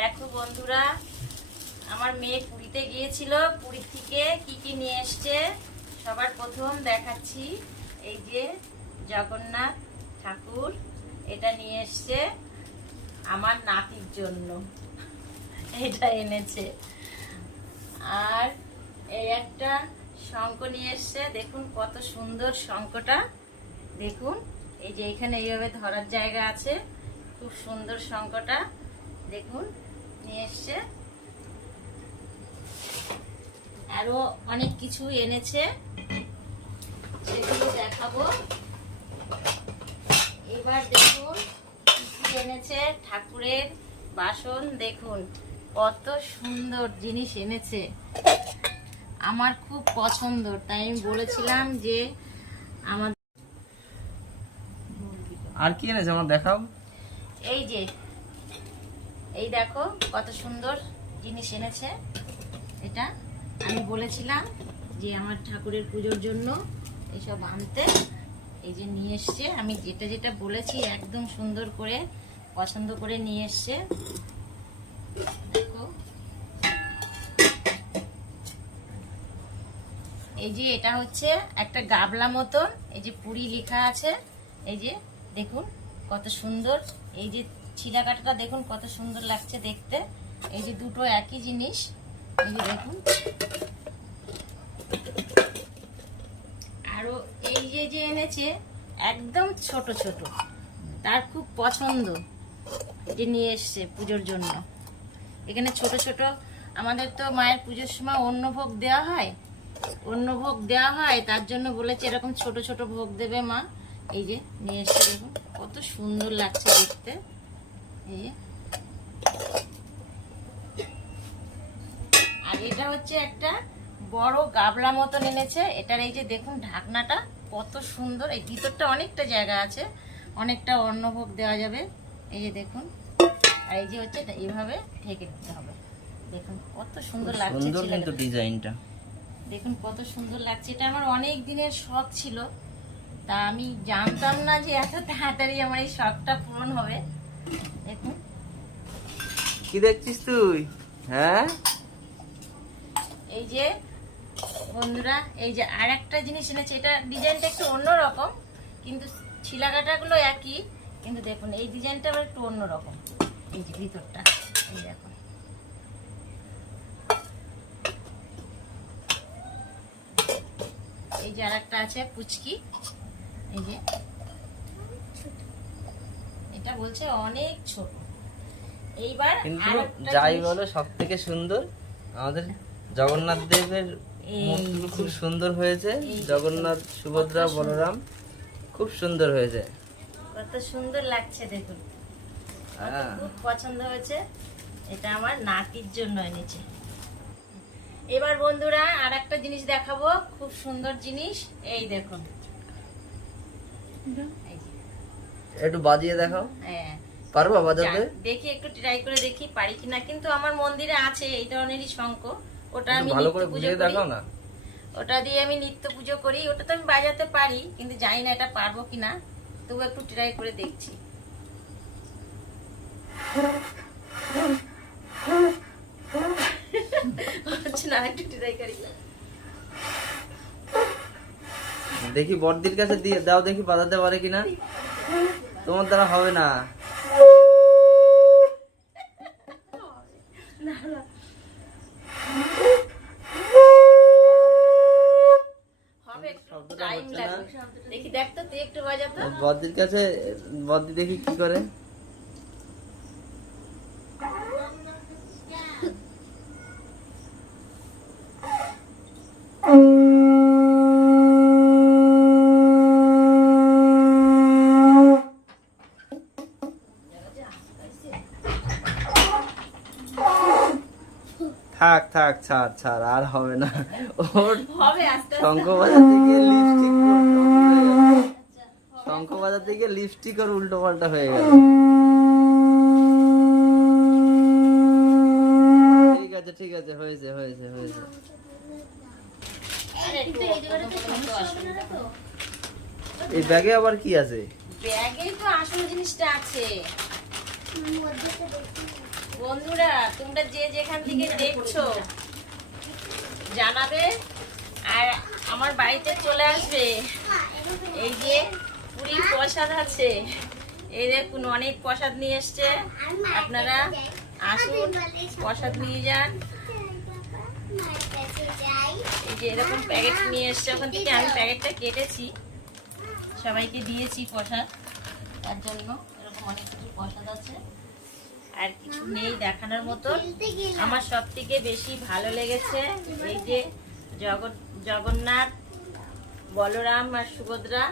দেখো বন্ধুরা, আমার মেয়ে পুরীতে গিয়েছিল, পুরী থেকে কি কি নিয়ে এসছে সবার প্রথম দেখাচ্ছি। এই যে জগন্নাথ ঠাকুর, এটা নিয়ে এসছে আমার নাতির জন্য, এটা এনেছে। আর এই একটা শঙ্খ নিয়ে এসছে, দেখুন কত সুন্দর শঙ্খটা, দেখুন এই যে এখানে এইভাবে ধরার জায়গা আছে, খুব সুন্দর শঙ্খটা দেখুন নিয়ে এসছে। আরো অনেক কিছু এনেছে, সেগুলো দেখাবো। এবার দেখুন কি এনেছে, ঠাকুরের বাসন দেখুন কত সুন্দর জিনিস এনেছে, আমার খুব পছন্দ, তাই আমি বলেছিলাম যে আমার। আর কি এনেছে আমার দেখাও। এই যে এই দেখো কত সুন্দর জিনিস এনেছে, এটা আমি বলেছিলাম যে আমার ঠাকুরের পুজোর জন্য এইসব আনতে, এই যে নিয়ে এসছে। আমি যেটা যেটা বলেছি একদম সুন্দর করে পছন্দ করে নিয়ে এসছে। দেখো এই যে এটা হচ্ছে একটা গাবলা মতন, এই যে পুরী লেখা আছে, এই যে দেখুন কত সুন্দর, এই যে ছিলা কাটাটা দেখুন কত সুন্দর লাগছে দেখতে। এই যে দুটো একই জিনিস, এই যে দেখুন। আরো এই যে এনেছে একদম ছোট ছোট, তার খুব পছন্দ, যে নিয়ে এসছে পুজোর জন্য। এখানে ছোট ছোট, আমাদের তো মায়ের পুজোর সময় অন্ন ভোগ দেওয়া হয়, তার জন্য বলেছে এরকম ছোট ছোট ভোগ দেবে মা। এই যে নিয়ে এসছে, দেখুন কত সুন্দর লাগছে দেখতে। এই যে আর এটা হচ্ছে একটা বড় গাবলা মতন এনেছে, এটার এই যে দেখুন ঢাকনাটা কত সুন্দর, এই ভিতরটা অনেকটা জায়গা আছে, অনেকটা অন্নভোগ দেওয়া যাবে। এই যে দেখুন, আর এই যে হচ্ছে এইভাবে ঢেকে দিতে হবে, দেখুন কত সুন্দর লাগছে ডিজাইনটা, দেখুন কত সুন্দর লাগছে। এটা আমার অনেক দিনের শখ ছিল, তা আমি জানতাম না যে এত তাড়াতাড়ি আমার এই শখটা পূরণ হবে। দেখুন কি দেখছিস তুই? হ্যাঁ এই যে বন্ধুরা, এই যে আর একটা জিনিস এনেছে, এটা ডিজাইনটা একটু অন্যরকম, কিন্তু ছিলাকাটাগুলো একই, কিন্তু দেখুন এই ডিজাইনটা আবার একটু অন্যরকম। এই যে ভিতরটা এই দেখুন, এই যে আর একটা আছে পুচকি, এই যে এটা বলছে অনেক ছোট। এইবার কিন্তু যাই বলো সব থেকে সুন্দর আমাদের জগন্নাথ দেবের মূর্তিগুলো খুব সুন্দর হয়েছে। জগন্নাথ, সুভদ্রা, বলরাম খুব সুন্দর হয়েছে, কত সুন্দর লাগছে দেখুন, খুব পছন্দ হয়েছে। এটা আমার নাতির জন্য এনেছে। এবার বন্ধুরা আর একটা জিনিস দেখাবো, খুব সুন্দর জিনিস, এই দেখুন। একটু বাজিয়ে দেখাও। হ্যাঁ পারবা বাজাতে? দেখি একটু ট্রাই করে দেখি পারি কিনা, কিন্তু আমার মন্দিরে আছে এই ধরনেরই শঙ্খ, ওটা আমি ভালো করে নিত্য পুজো বুঝিয়ে করি, দেখাও না। ওটা দিয়ে আমি নিত্য পুজো করি, ওটা তো আমি বাজাতে পারি, কিন্তু জানি না এটা পারবো কিনা, তবু একটু ট্রাই করে দেখছি। না একটু ট্রাই করি, দেখি বড়দির কাছে দিয়ে দাও, দেখি বাজাতে পারে কিনা। তোমার দ্বারা হবে না। দেখি দেখ তো তুই একটু বাজাতো। বড়দির কাছে, বড়দি দেখি কি করে। থাক থাক, ছাড় ছাড়, আর হবে না। ওর শঙ্খ বাজাতে গিয়ে লিপস্টিক, শঙ্খ বাজাতে গিয়ে লিপস্টিক আর উল্টো পাল্টা হয়ে গেল। ঠিক আছে ঠিক আছে, হয়েছে হয়েছে হয়েছে। এই ব্যাগে আবার কি আছে? ব্যাগেই তো আসল জিনিসটা আছে। বন্ধুরা তোমরা যে যেখান থেকে দেখছো জানাবে আর আমার বাড়িতে চলে আসবে। এই যে পুরীর প্রসাদ আছে, এই দেখুন অনেক প্রসাদ নিয়ে এসছে, আপনারা আসুন প্রসাদ নিয়ে যান। এই যে এরকম প্যাকেট নিয়ে এসছে, ওখান থেকে আমি প্যাকেটটা কেটেছি, সবাইকে দিয়েছি প্রসাদ, তার জন্য এরকম অনেক কিছু প্রসাদ আছে। আর কিছু নেই দেখানোর মতো। আমার সব থেকে বেশি ভালো লেগেছে এই যে জগন্নাথ, বলরাম আর সুভদ্রা